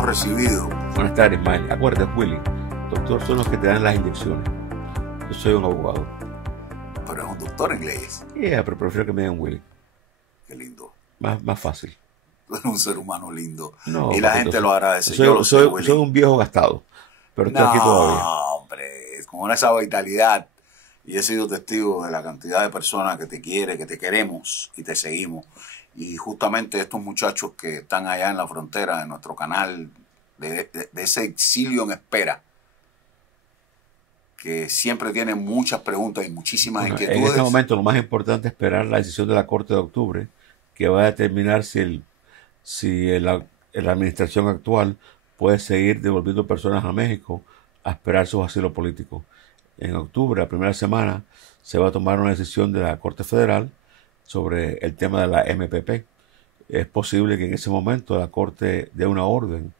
hemos recibido. Buenas tardes, Mike. Acuérdate, Willy, doctor son los que te dan las inyecciones. Yo soy un abogado. Pero es un doctor en leyes. Pero prefiero que me den Willy. Qué lindo. Más fácil. Tú eres un ser humano lindo. No, y la gente lo agradece. Soy un viejo gastado, pero estoy aquí todavía. No, hombre, con esa vitalidad. Y he sido testigo de la cantidad de personas que te quiere, que te queremos y te seguimos. Y justamente estos muchachos que están allá en la frontera de nuestro canal, de ese exilio en espera, que siempre tienen muchas preguntas y muchísimas inquietudes. En este momento lo más importante es esperar la decisión de la Corte de octubre, que va a determinar si la administración actual puede seguir devolviendo personas a México a esperar su asilo político. En octubre, la primera semana, se va a tomar una decisión de la Corte Federal sobre el tema de la MPP. Es posible que en ese momento la Corte dé una orden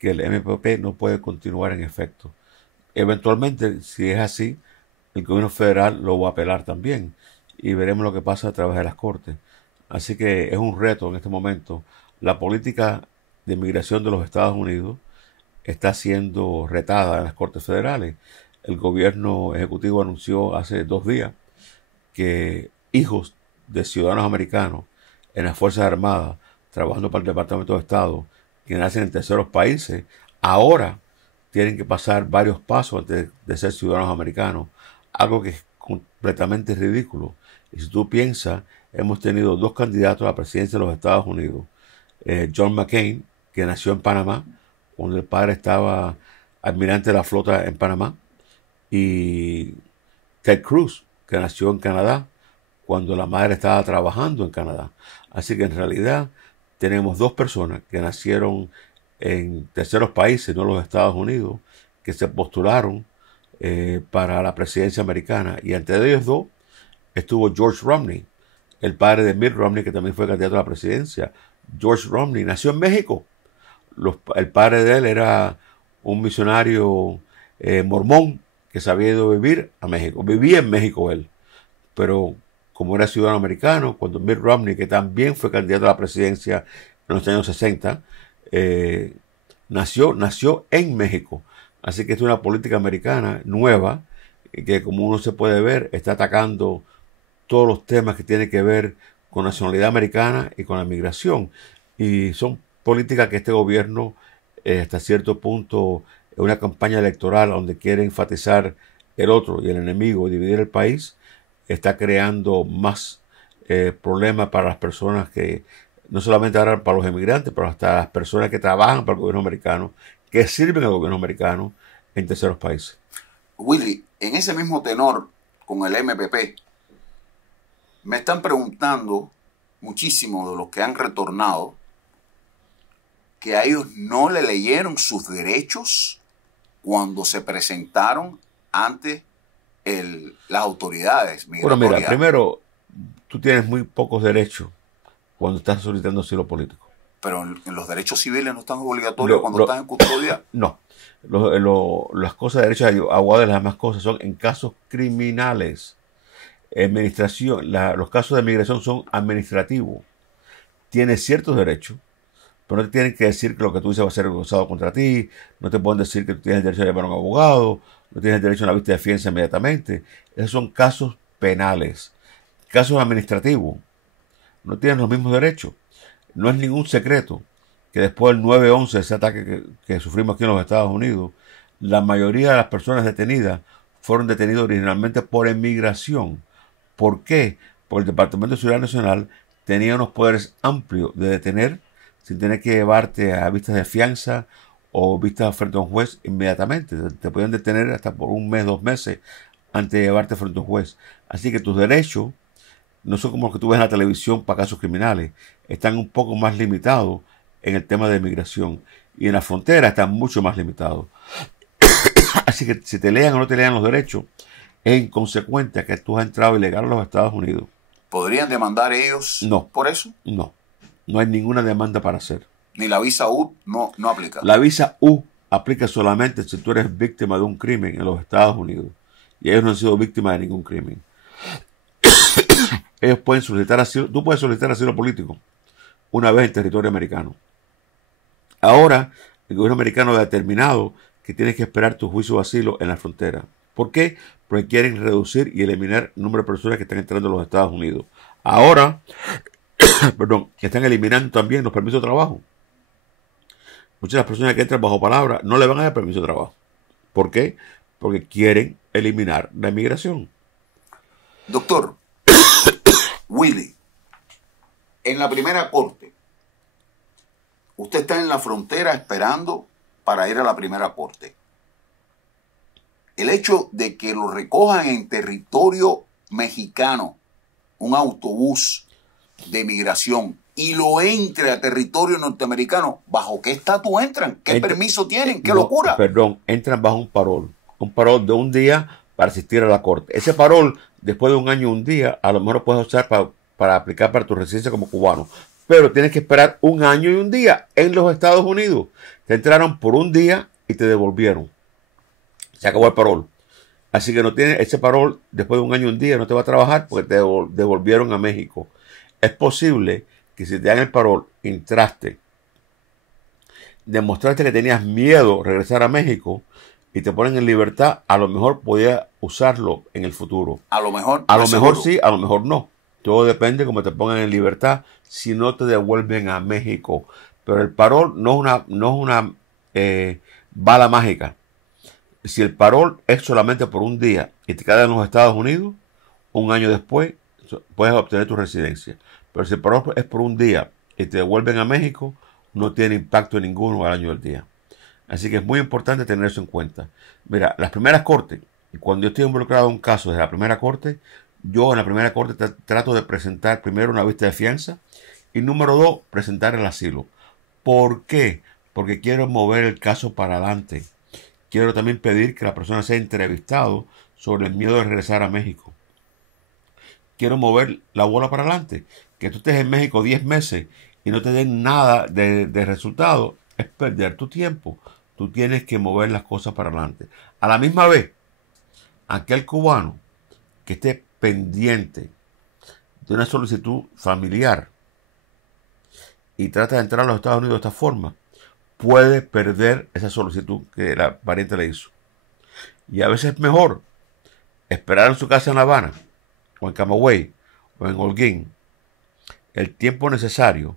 que el MPP no puede continuar en efecto. Eventualmente, si es así, el gobierno federal lo va a apelar también y veremos lo que pasa a través de las Cortes. Así que es un reto en este momento. La política de migración de los Estados Unidos está siendo retada en las Cortes Federales. El gobierno ejecutivo anunció hace 2 días que hijos de ciudadanos americanos en las Fuerzas Armadas, trabajando para el Departamento de Estado, que nacen en terceros países, ahora tienen que pasar varios pasos antes de ser ciudadanos americanos, algo que es completamente ridículo. Y si tú piensas, hemos tenido 2 candidatos a la presidencia de los Estados Unidos. John McCain, que nació en Panamá, cuando el padre estaba almirante de la flota en Panamá, y Ted Cruz, que nació en Canadá, cuando la madre estaba trabajando en Canadá. Así que en realidad tenemos 2 personas que nacieron en terceros países, no los Estados Unidos, que se postularon para la presidencia americana. Y entre ellos 2 estuvo George Romney, el padre de Mitt Romney, que también fue candidato a la presidencia. George Romney nació en México. El padre de él era un misionario mormón que se había ido a vivir a México. Vivía en México él, pero como era ciudadano americano, cuando Mitt Romney, que también fue candidato a la presidencia en los años 60, nació en México. Así que es una política americana nueva que, como uno se puede ver, está atacando todos los temas que tienen que ver con nacionalidad americana y con la migración. Y son políticas que este gobierno, hasta cierto punto, en una campaña electoral donde quiere enfatizar el otro y el enemigo, dividir el país, está creando más problemas para las personas que, no solamente ahora para los emigrantes, pero hasta las personas que trabajan para el gobierno americano, que sirven al gobierno americano en terceros países. Willy, en ese mismo tenor con el MPP, me están preguntando muchísimo de los que han retornado que a ellos no le leyeron sus derechos cuando se presentaron ante las autoridades migratorias. Bueno, mira, primero, tú tienes muy pocos derechos cuando estás solicitando asilo político. Pero en los derechos civiles no están obligatorios cuando estás en custodia. No. Las cosas de derechos de abogado y las demás cosas son en casos criminales. Los casos de migración son administrativos. Tienes ciertos derechos, pero no te tienen que decir que lo que tú dices va a ser usado contra ti. No te pueden decir que tú tienes el derecho a llamar a un abogado. No tienes el derecho a una vista de fianza inmediatamente. Esos son casos penales. Casos administrativos. No tienes los mismos derechos. No es ningún secreto que después del 9/11, ese ataque que sufrimos aquí en los Estados Unidos, la mayoría de las personas detenidas fueron detenidas originalmente por emigración. ¿Por qué? Porque el Departamento de Seguridad Nacional tenía unos poderes amplios de detener sin tener que llevarte a vistas de fianza o vistas frente a un juez inmediatamente. Te podían detener hasta por 1 mes, 2 meses antes de llevarte frente a un juez. Así que tus derechos no son como los que tú ves en la televisión para casos criminales. Están un poco más limitados en el tema de migración. Y en la frontera están mucho más limitados. Así que si te lean o no te lean los derechos, es inconsecuente a que tú has entrado ilegal a los Estados Unidos. ¿Podrían demandar ellos por eso? No. No hay ninguna demanda para hacer. Ni la visa U no aplica. La visa U aplica solamente si tú eres víctima de un crimen en los Estados Unidos. Y ellos no han sido víctimas de ningún crimen. Ellos pueden solicitar asilo. Tú puedes solicitar asilo político una vez en territorio americano. Ahora el gobierno americano ha determinado que tienes que esperar tu juicio de asilo en la frontera. ¿Por qué? Porque quieren reducir y eliminar el número de personas que están entrando a los Estados Unidos. Ahora, perdón, están eliminando también los permisos de trabajo. Muchas de las personas que entran bajo palabra no le van a dar permiso de trabajo. ¿Por qué? Porque quieren eliminar la inmigración. Doctor Willy, en la primera corte, usted está en la frontera esperando para ir a la primera corte. El hecho de que lo recojan en territorio mexicano, un autobús de migración, y lo entre a territorio norteamericano, ¿bajo qué estatus entran? ¿Qué permiso tienen? ¡Qué locura! Perdón, entran bajo un parol de un día para asistir a la corte. Ese parol, después de un año y un día, a lo mejor lo puedes usar para aplicar para tu residencia como cubano, pero tienes que esperar un año y un día en los Estados Unidos. Te entraron por un día y te devolvieron. Se acabó el parol. Así que no tienes ese parol después de un año y un día, no te va a trabajar porque te devolvieron a México. Es posible que si te dan el parol, entraste, demostraste que tenías miedo de regresar a México y te ponen en libertad, a lo mejor podías usarlo en el futuro. A lo mejor. A lo mejor sí, a lo mejor no. Todo depende cómo te pongan en libertad si no te devuelven a México. Pero el parol no es una bala mágica. Si el parol es solamente por un día y te quedas en los Estados Unidos, un año después puedes obtener tu residencia. Pero si el parol es por un día y te devuelven a México, no tiene impacto ninguno al año del día. Así que es muy importante tener eso en cuenta. Mira, las primeras cortes, cuando yo estoy involucrado en un caso desde la primera corte, yo en la primera corte trato de presentar primero una vista de fianza y número 2, presentar el asilo. ¿Por qué? Porque quiero mover el caso para adelante. Quiero también pedir que la persona sea entrevistado sobre el miedo de regresar a México. Quiero mover la bola para adelante. Que tú estés en México 10 meses y no te den nada de resultado es perder tu tiempo. Tú tienes que mover las cosas para adelante. A la misma vez, aquel cubano que esté pendiente de una solicitud familiar y trata de entrar a los Estados Unidos de esta forma, puede perder esa solicitud que la pariente le hizo. Y a veces es mejor esperar en su casa en La Habana, o en Camagüey, o en Holguín, el tiempo necesario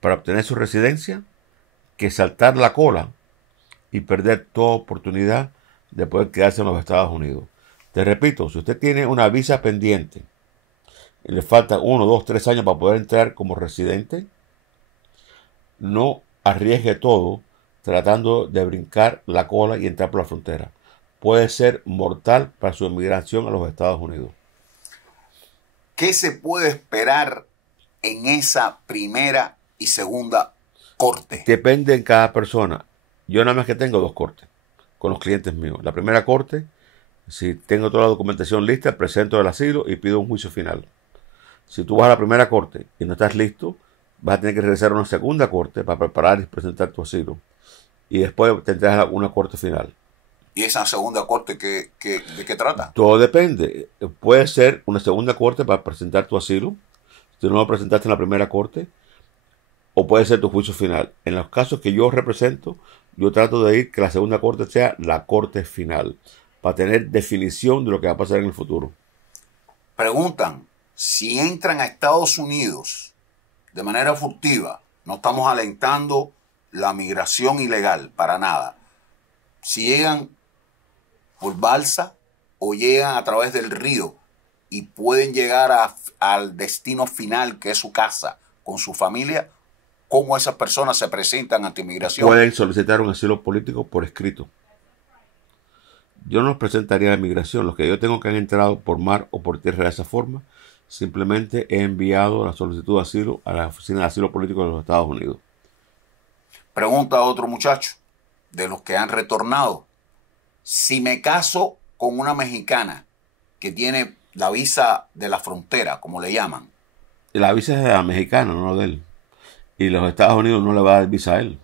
para obtener su residencia, que saltar la cola y perder toda oportunidad de poder quedarse en los Estados Unidos. Te repito, si usted tiene una visa pendiente y le falta 1, 2, 3 años para poder entrar como residente, no arriesgue todo tratando de brincar la cola y entrar por la frontera. Puede ser mortal para su emigración a los Estados Unidos. ¿Qué se puede esperar en esa primera y segunda corte? Depende en cada persona. Yo nada más que tengo 2 cortes con los clientes míos. La primera corte, si tengo toda la documentación lista, presento el asilo y pido un juicio final. Si tú vas a la primera corte y no estás listo, vas a tener que regresar a una segunda corte para preparar y presentar tu asilo. Y después tendrás una corte final. ¿Y esa segunda corte de qué trata? Todo depende. Puede ser una segunda corte para presentar tu asilo, si no lo presentaste en la primera corte, o puede ser tu juicio final. En los casos que yo represento, yo trato de ir que la segunda corte sea la corte final, para tener definición de lo que va a pasar en el futuro. Preguntan, si entran a Estados Unidos de manera furtiva, no estamos alentando la migración ilegal para nada. Si llegan por balsa o llegan a través del río y pueden llegar al destino final, que es su casa, con su familia, ¿cómo esas personas se presentan ante inmigración? Pueden solicitar un asilo político por escrito. Yo no los presentaría a inmigración. Los que yo tengo que han entrado por mar o por tierra de esa forma, simplemente he enviado la solicitud de asilo a la Oficina de Asilo Político de los Estados Unidos. Pregunta a otro muchacho, de los que han retornado. Si me caso con una mexicana que tiene la visa de la frontera, como le llaman. La visa es de la mexicana, no de él. Y los Estados Unidos no le va a dar visa a él.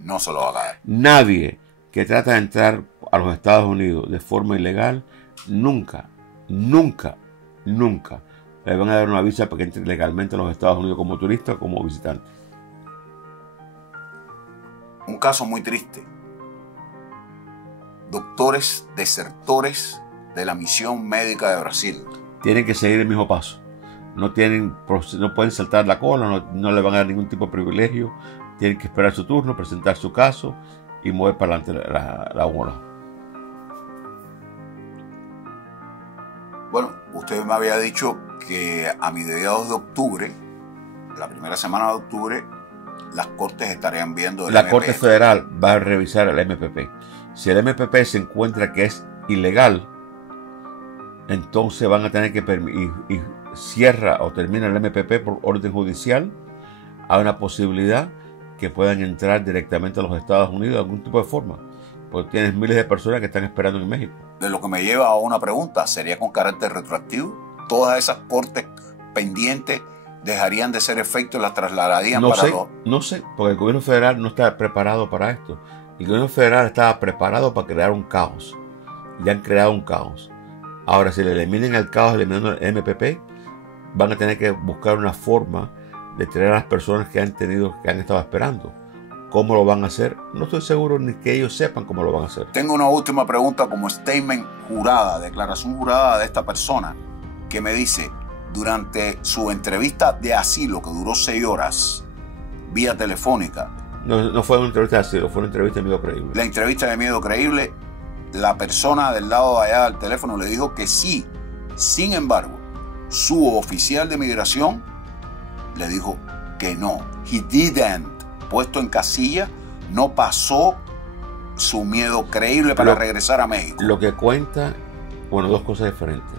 No se lo va a dar. Nadie que trata de entrar a los Estados Unidos de forma ilegal, nunca le van a dar una visa para que entre legalmente a los Estados Unidos como turista o como visitante. Un caso muy triste. Doctores desertores de la misión médica de Brasil. Tienen que seguir el mismo paso. No pueden saltar la cola, no le van a dar ningún tipo de privilegio. Tienen que esperar su turno, presentar su caso y mover para adelante la bola. Bueno, usted me había dicho que a mediados de octubre, la primera semana de octubre, las cortes estarían viendo la Corte Federal va a revisar el MPP. Si el MPP se encuentra que es ilegal, entonces van a tener que y cierra o termina el MPP por orden judicial, hay una posibilidad que puedan entrar directamente a los Estados Unidos de algún tipo de forma, porque tienes miles de personas que están esperando en México. De lo que me lleva a una pregunta, ¿sería con carácter retroactivo? ¿Todas esas cortes pendientes dejarían de ser efectos y las trasladarían No sé, porque el gobierno federal no está preparado para esto. El gobierno federal estaba preparado para crear un caos. Ya han creado un caos. Ahora, si le eliminen el caos eliminando el MPP, van a tener que buscar una forma de traer a las personas que han estado esperando. ¿Cómo lo van a hacer? No estoy seguro ni que ellos sepan cómo lo van a hacer. Tengo una última pregunta como statement jurada, declaración jurada de esta persona que me dice, durante su entrevista de asilo que duró 6 horas, vía telefónica. No fue una entrevista de asilo, fue una entrevista de miedo creíble. La entrevista de miedo creíble, la persona del lado de allá del teléfono le dijo que sí. Sin embargo, su oficial de migración le dijo que no. He didn't. Puesto en casilla, no pasó su miedo creíble para regresar a México. Lo que cuenta, bueno, dos cosas diferentes.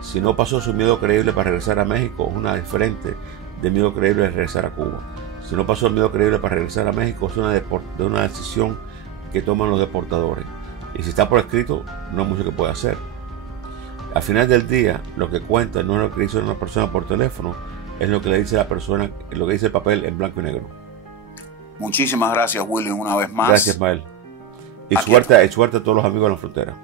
Si no pasó su miedo creíble para regresar a México, es una diferente de miedo creíble de regresar a Cuba. Si no pasó el miedo creíble para regresar a México, es una decisión que toman los deportadores. Y si está por escrito, no hay mucho que pueda hacer. Al final del día, lo que cuenta no es lo que dice una persona por teléfono, es lo que le dice la persona, lo que dice el papel en blanco y negro. Muchísimas gracias, William, una vez más. Gracias, Mael. Y suerte a todos los amigos en la frontera.